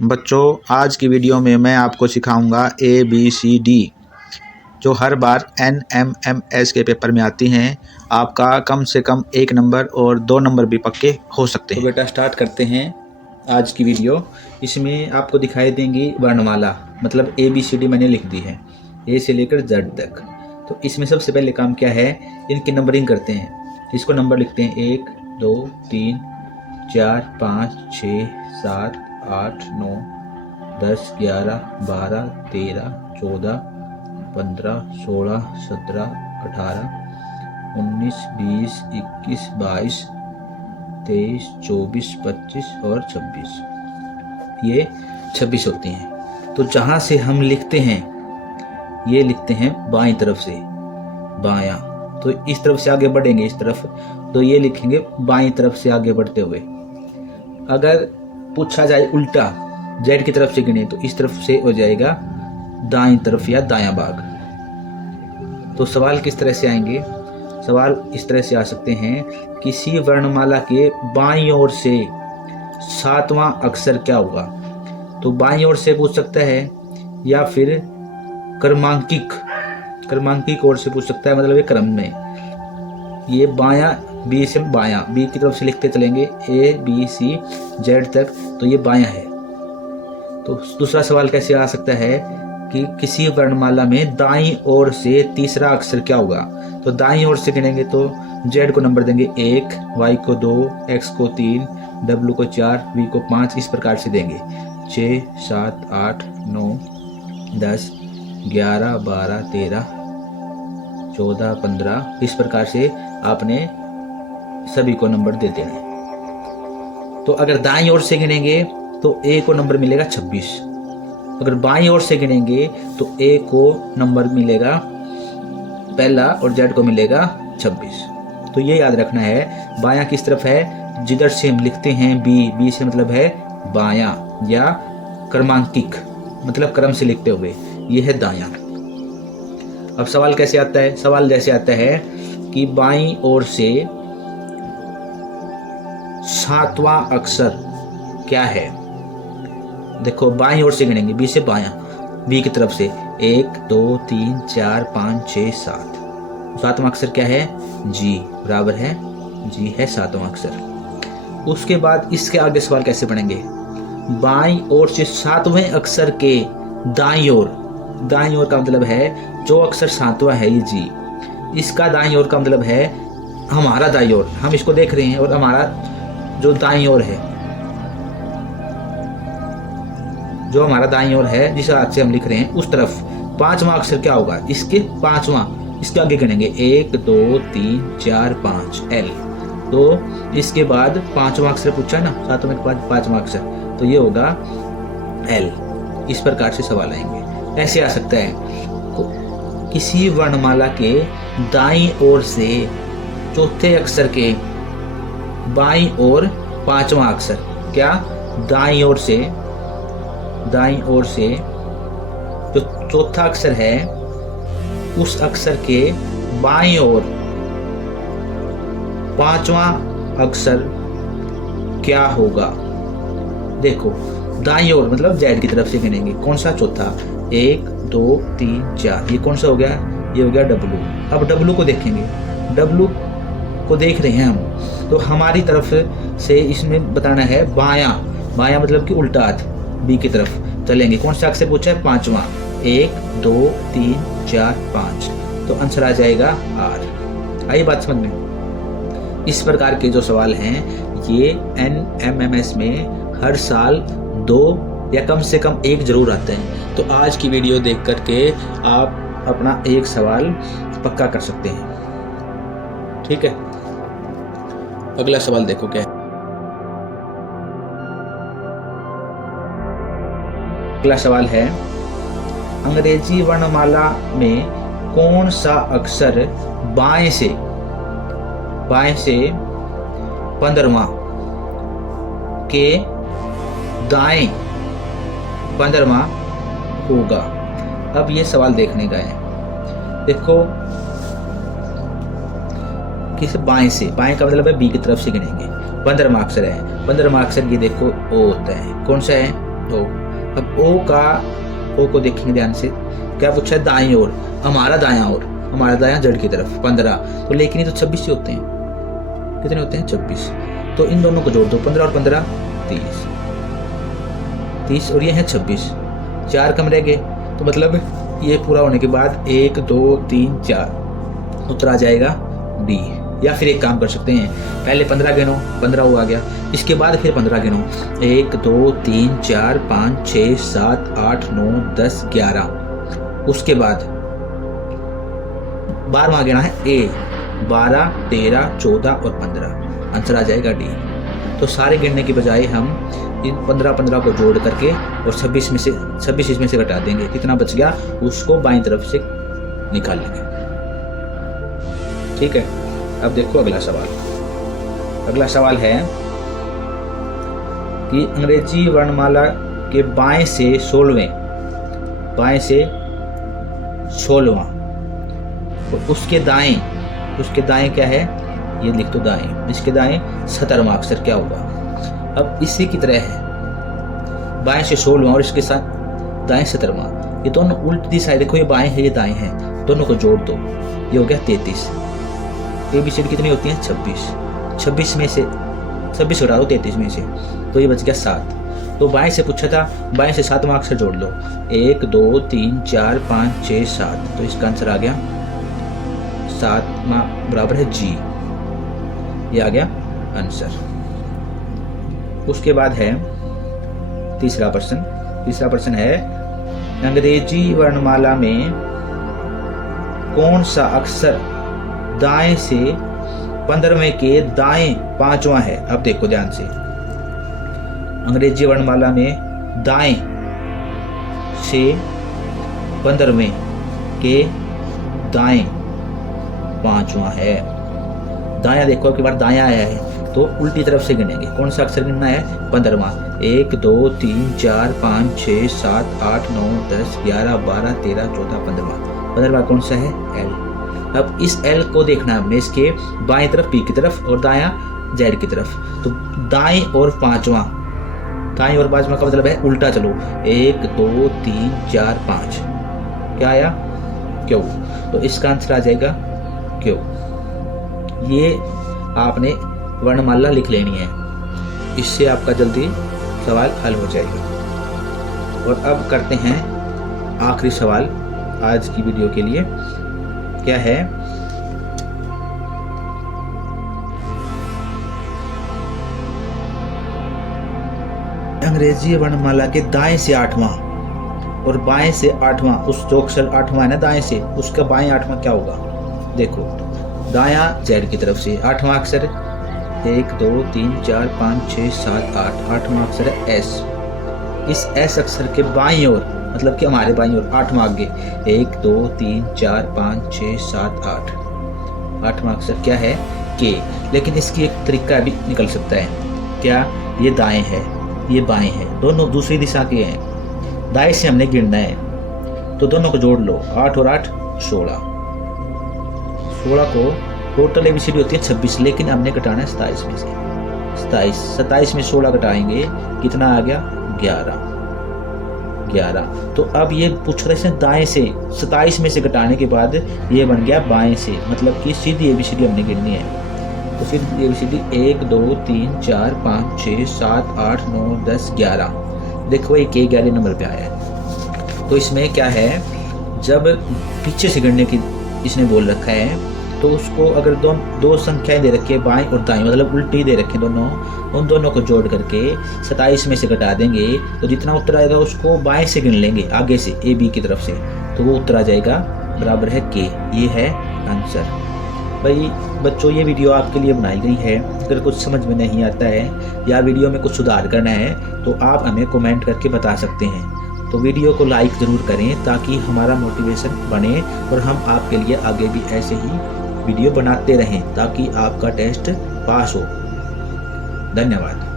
बच्चों, आज की वीडियो में मैं आपको सिखाऊंगा ABCD जो हर बार NMMS के पेपर में आती हैं। आपका कम से कम 1 नंबर और 2 नंबर भी पक्के हो सकते हैं। तो बेटा स्टार्ट करते हैं आज की वीडियो। इसमें आपको दिखाई देंगी वर्णमाला, मतलब ABCD मैंने लिख दी है, A से लेकर Z तक। तो इसमें सबसे पहले काम क्या है, इनकी नंबरिंग करते हैं। इसको नंबर लिखते हैं 1 2 3 4 5 6 7 8 9 10 11 12 13 14 15 16 17 18 19 20 21 22 23 24 25 और 26, ये 26 होती हैं। तो जहाँ से हम लिखते हैं, ये लिखते हैं बाईं तरफ से, बायां। तो इस तरफ से आगे बढ़ेंगे इस तरफ, तो ये लिखेंगे बाईं तरफ से आगे बढ़ते हुए। अगर पूछा जाए उल्टा, जेड की तरफ से गिने, तो इस तरफ से हो जाएगा दाईं तरफ या दायां भाग। तो सवाल किस तरह से आएंगे? सवाल इस तरह से आ सकते हैं, किसी वर्णमाला के बाईं ओर से 7वां अक्षर क्या होगा? तो बाईं ओर से पूछ सकता है, या फिर क्रमांकिक ओर से पूछ सकता है, मतलब ये क्रम में। ये बायां, बी से बायां, बी की तरफ से लिखते चलेंगे ABCZ तक, तो ये बायां है। तो दूसरा सवाल कैसे आ सकता है कि किसी वर्णमाला में दाईं ओर से तीसरा अक्षर क्या होगा? तो दाईं ओर से गिनेंगे तो Z को नंबर देंगे 1, Y को 2, X को 3, W को 4, V को 5, इस प्रकार से देंगे। 6 7 8 9 10 11 12 13 14 15, इस प्रकार से आपने सभी को नंबर दे देने। तो अगर दाईं ओर से गिनेंगे तो A को नंबर मिलेगा 26। अगर बाईं ओर से गिनेंगे तो A को नंबर मिलेगा पहला और Z को मिलेगा 26। तो ये याद रखना है। बायां किस तरफ है? जिधर से हम लिखते हैं B से मतलब है बायां, या क्रमांकिक मतलब क्रम से लिखते हुए, ये है दायां। अब सवाल कैसे आता है? सवाल जैसे आता है कि बाईं ओर से 7वां अक्षर क्या है? देखो, बाईं ओर से गिनेंगे B से बायां, B की तरफ से 1 2 3 4 5 6 7। 7वां अक्षर क्या है? G बराबर है, G है 7वां अक्षर। उसके बाद इसके आगे सवाल कैसे पढ़ेंगे? बाईं ओर से 7वें अक्षर के दाईं ओर, दाईं ओर का मतलब है जो अक्षर 7वां है ये G, इसका दाईं ओर का मतलब है हमारा दाईं ओर, हम इसको देख रहे हैं, और हमारा जो दाईं ओर है, जो हमारा दाईं ओर है, जिस हाथ से हम लिख रहे हैं उस तरफ 5वां अक्षर क्या होगा? इसके 5वां, इसके आगे गिनेंगे 1 2 3 4 5 L। तो इसके बाद 5वां अक्षर पूछा ना, 7वें के बाद 5वां अक्षर, तो ये होगा L। इस प्रकार से सवाल आएंगे। ऐसे आ सकता है, किसी वर्णमाला के दाईं ओर से चौथे अक्षर के बाईं ओर 5वां अक्षर क्या? दाईं ओर से जो चौथा अक्षर है उस अक्षर के बाईं ओर 5वां अक्षर क्या होगा? देखो, दाईं ओर मतलब Z की तरफ से गिनेंगे, कौन सा? चौथा। 1 2 3 4, ये कौन सा हो गया? ये हो गया W। अब W को देखेंगे, W को देख रहे हैं हम, तो हमारी तरफ से इसमें बताना है बायां, बायां मतलब कि उल्टा हाथ B की तरफ चलेंगे। कौन सा अक्षर पूछा है? 5वां। 1 2 3 4 5, तो आंसर आ जाएगा R। आई बात समझ में? इस प्रकार के जो सवाल हैं ये NMMS में हर साल 2 या कम से कम 1 जरूर आते हैं। तो आज की वीडियो देख करके आप अपना एक सवाल पक्का कर सकते हैं। ठीक है, अगला सवाल देखो क्या है। अगला सवाल है, अंग्रेजी वर्णमाला में कौन सा अक्षर बाएं से 15वां के दाएं 15वां होगा? अब ये सवाल देखने का है। देखो, किस बाएं से, बाएं का मतलब है B की तरफ से गिनेंगे। 15वां अक्षर है, 15वां अक्षर ये देखो O होता है। कौन सा है? ओ। अब ओ को देखेंगे ध्यान से, क्या पूछा है, दाएं ओर, हमारा दायां जड़ की तरफ 15, तो लेकिन ये तो 26 ही होते हैं। कितने होते हैं, 26। तो इन दोनों को जोड़ दो, 15 और 15 30 और ये हैं 26, 4 कम रह गए। तो मतलब ये पूरा होने के बाद 1 2 3 4 उत्तर आ जाएगा डी। या फिर एक काम कर सकते हैं, पहले 15 गिनो, 15 वो आ गया, इसके बाद फिर 15 गिनो, 1 2 3 4 5 6 7 8 9 10 11। उसके बाद 12वां गिना है ए, 12 13 14 और 15, आंसर आ जाएगा डी। तो सारे गिनने की बजाय हम इन 15 को जोड़ करके और 26 इसमें से घटा देंगे, कितना बच गया उसको बाईं तरफ से निकाल लेंगे। ठीक है, अब देखो अगला सवाल है कि अंग्रेजी वर्णमाला के बाएं से 16वां और उसके दाएं क्या है, ये लिख दो दाएं, इसके दाएं 17वां अक्षर क्या होगा। अब इसी की तरह है, बाएं से 16वां और इसके साथ दाएं 17वां, ये दोनों उल्टी साइड, देखो ये बाएं है ये दाएं है, दोनों को जोड़ दो, ये हो गया 33। ABCD कितनी होती है, 26 में से 26 घटा दो 33 में से, तो ये बच गया 7। तो बाएं से पूछा था, बाएं से 7वां अक्षर जोड़ लो, 1 2 3 4 5 6 7, तो इसका आंसर आ गया 7वां बराबर है जी, ये आ गया आंसर। उसके बाद है तीसरा प्रश्न है, अंग्रेजी वर्णमाला में कौन सा अक्षर दाएं से 15वें के दाएं 5वां है। अब देखो ध्यान से, अंग्रेजी वर्णमाला में दाएं से 15वें के दाएं 5वां है। दायां देखो, एक बार दायां आया है तो उल्टी तरफ से गिनेंगे, कौन सा अक्षर गिनना है, 15वां। 1 2 3 4 5 6 7 8 9 10 11 12 13 14 15वां कौन सा है, एल। अब इस एल को देखना है हमने, इसके बाएं तरफ पी की तरफ और दायां जेड की तरफ। तो दाएं और पांचवा का मतलब है उल्टा चलो, 1 2 3 4 5, क्या आया, क्यों। तो इसका आंसर आ जाएगा क्यों। ये आपने वर्णमाला लिख लेनी है, इससे आपका जल्दी सवाल हल हो जाएगा। और अब करते हैं आखिरी सवाल आज की वीडियो के लिए, क्या है, अंग्रेजी वर्णमाला के दाएं से 8वां और बाएं से 8वां, उस जो अक्षर 8वां है ना दाएं से, उसका बाएं 8वां क्या होगा। देखो दायां जेड की तरफ से 8वां अक्षर 1 2 3 4 5 6 7 8, 8वां अक्षर है एस। इस एस अक्षर के बाईं ओर, मतलब कि हमारे बाईं ओर 8वां आगे 1 2 3 4 5 6 7 8, 8वां अक्षर क्या है, के। लेकिन इसकी एक तरीका भी निकल सकता है, क्या, ये दाएं है ये बाएं है, दोनों दूसरी दिशा के हैं, दाएं से हमने गिनना है, तो दोनों को जोड़ लो, 8 और 8 16 को टोटल ABCD होती है 26, लेकिन हमने घटाना है 27 में से, 27 में 16 घटाएंगे कितना आ गया, 11। तो अब ये पूछ रहे हैं दाएं से 27 में से घटाने के बाद ये बन गया बाएं से, मतलब कि सीधी ABCD हमने गिननी है। तो फिर ABCD 1 2 3 4 5 6 7 8 9 10 11, देखो ये 11 नंबर पे आया है। तो इसमें क्या है, जब पीछे से गिनने की इसने बोल रखा है, तो उसको अगर दो संख्याएं दे रखी है बाएं और दाएं, मतलब उल्टी दे रखे दोनों, उन दोनों को जोड़ करके 27 में से घटा देंगे, तो जितना उत्तर आएगा उसको बाएं से गिन लेंगे आगे से AB की तरफ से, तो वो उत्तर आ जाएगा बराबर है के। ये है आंसर। भाई बच्चों, ये वीडियो आपके लिए बनाई गई है, अगर कुछ समझ में नहीं आता है या वीडियो में कुछ सुधार करना है तो आप हमें कमेंट करके बता सकते हैं। तो वीडियो को लाइक ज़रूर करें ताकि हमारा मोटिवेशन बने और हम आपके लिए आगे भी ऐसे ही वीडियो बनाते रहें ताकि आपका टेस्ट पास हो। धन्यवाद।